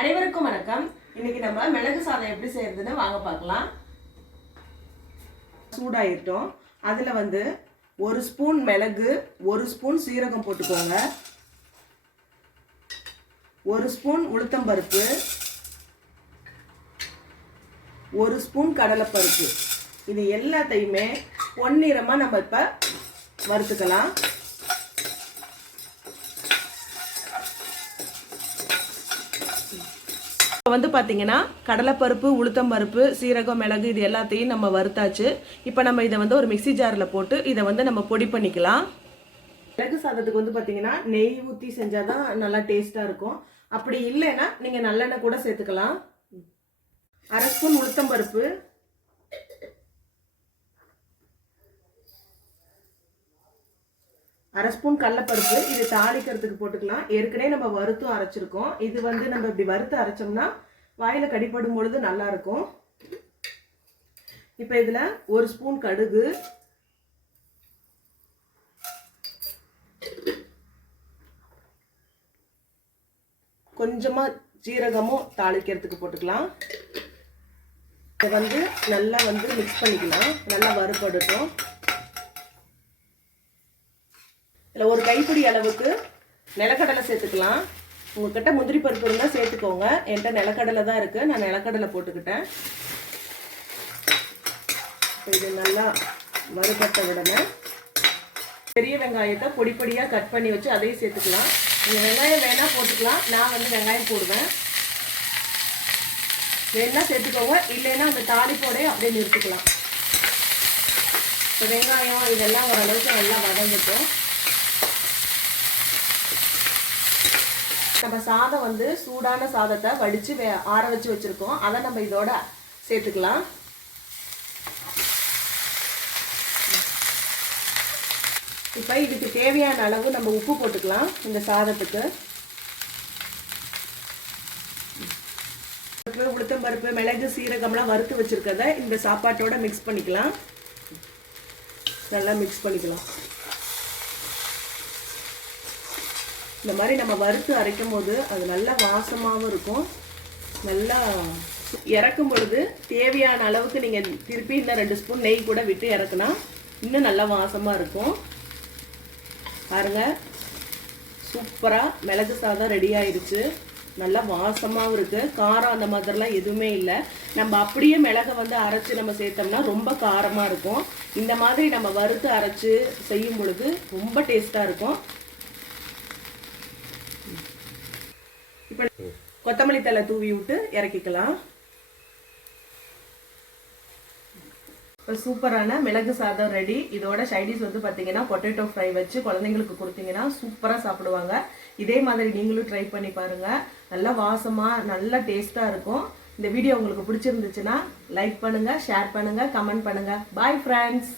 அனைவருக்கும் வணக்கம். இன்னைக்கு நம்ம மிளகு சாதம் எப்படி செய்யறதுன்னு வாங்க பார்க்கலாம். சூடாயிட்டோம். அதில் ஒரு ஸ்பூன் மிளகு, ஒரு ஸ்பூன் சீரகம் போட்டுக்கோங்க, ஒரு ஸ்பூன் உளுத்தம்பருப்பு, ஒரு ஸ்பூன் கடலைப்பருப்பு. இது எல்லாத்தையுமே பொன்னிறமாக நம்ம இப்போ வறுத்துக்கலாம். இப்போ பார்த்தீங்கன்னா கடலைப்பருப்பு, உளுத்தம்பருப்பு, சீரகம், மிளகு இது எல்லாத்தையும் நம்ம வறுத்தாச்சு. இப்போ நம்ம இதை ஒரு மிக்சி ஜாரில் போட்டு இதை நம்ம பொடி பண்ணிக்கலாம். மிளகு சாதத்துக்கு பார்த்தீங்கன்னா நெய் ஊற்றி செஞ்சால் தான் நல்லா டேஸ்ட்டாக இருக்கும். அப்படி இல்லைன்னா நீங்கள் நல்லெண்ணெய் கூட சேர்த்துக்கலாம். அரை ஸ்பூன் உளுத்தம்பருப்பு, அரை ஸ்பூன் கடலைப்பருப்பு. இது தாளிக்கிறதுக்கு போட்டுக்கலாம். ஏற்கனவே நம்ம வறுத்து அரைச்சிருக்கோம். இது நம்ம இப்படி வறுத்து அரைச்சோம்னா வாயில கடிப்படும் பொழுது நல்லா இருக்கும். இப்போ இதுல ஒரு ஸ்பூன் கடுகு, கொஞ்சமா ஜீரகமும் தாளிக்கிறதுக்கு போட்டுக்கலாம். இதை நல்லா மிக்ஸ் பண்ணிக்கலாம். நல்லா வறுபடட்டும். இதில் ஒரு கைப்பிடி அளவுக்கு நிலக்கடலை சேர்த்துக்கலாம். உங்ககிட்ட முந்திரி பருப்பு இருந்தால் சேர்த்துக்கோங்க. என்கிட்ட நிலக்கடலை தான் இருக்குது, நான் நிலக்கடலை போட்டுக்கிட்டேன். இது நல்லா வறுபட்ட உடனே பெரிய வெங்காயத்தை பொடி பொடியாக கட் பண்ணி வச்சு அதையும் சேர்த்துக்கலாம். நீங்கள் வெங்காயம் வேணால் போட்டுக்கலாம். நான் வெங்காயம் போடுவேன். வேணா சேர்த்துக்கோங்க, இல்லைன்னா அந்த தாளிப்போடே அப்படியே நிறுத்திக்கலாம். இப்போ வெங்காயம் இதெல்லாம் ஓரளவுக்கு நல்லா வதங்கட்டும். நம்ம சாதம் சூடான சாதத்தை வடித்து ஆற வச்சு வச்சுருக்கோம். அதை நம்ம இதோட சேர்த்துக்கலாம். இப்போ இதுக்கு தேவையான அளவு நம்ம உப்பு போட்டுக்கலாம். இந்த சாதத்துக்கு உளுத்தம்பருப்பு, மிளகு, சீரகம்லாம் வறுத்து வச்சுருக்கதை இந்த சாப்பாட்டோட மிக்ஸ் பண்ணிக்கலாம். நல்லா மிக்ஸ் பண்ணிக்கலாம். இந்த மாதிரி நம்ம வறுத்து அரைக்கும் போது அது நல்லா வாசமாகவும் இருக்கும். நல்லா இறக்கும் பொழுது தேவையான அளவுக்கு நீங்கள் திருப்பி இன்னும் 2 ஸ்பூன் நெய் கூட விட்டு இறக்குனா இன்னும் நல்லா வாசமாக இருக்கும். பாருங்கள், சூப்பராக மிளகு சாதம் ரெடி ஆயிடுச்சு. நல்லா வாசமாகவும் இருக்குது. காரம் அந்த மாதிரிலாம் எதுவுமே இல்லை. நம்ம அப்படியே மிளகை அரைச்சி நம்ம சேர்த்தோம்னா ரொம்ப காரமாக இருக்கும். இந்த மாதிரி நம்ம வறுத்து அரைச்சி செய்யும் பொழுது ரொம்ப டேஸ்ட்டாக இருக்கும். இப்போ கொத்தமல்லி தழை தூவி விட்டு இறக்கிக்கலாம். இப்போ சூப்பரான மிளகு சாதம் ரெடி. இதோட சைடிஸ் பார்த்தீங்கன்னா பொட்டேட்டோ ஃப்ரை வச்சு குழந்தைங்களுக்கு கொடுத்தீங்கன்னா சூப்பராக சாப்பிடுவாங்க. இதே மாதிரி நீங்களும் ட்ரை பண்ணி பாருங்க. நல்லா வாசமாக நல்லா டேஸ்ட்டாக இருக்கும். இந்த வீடியோ உங்களுக்கு பிடிச்சிருந்துச்சுன்னா லைக் பண்ணுங்க, ஷேர் பண்ணுங்க, கமெண்ட் பண்ணுங்க. Bye friends.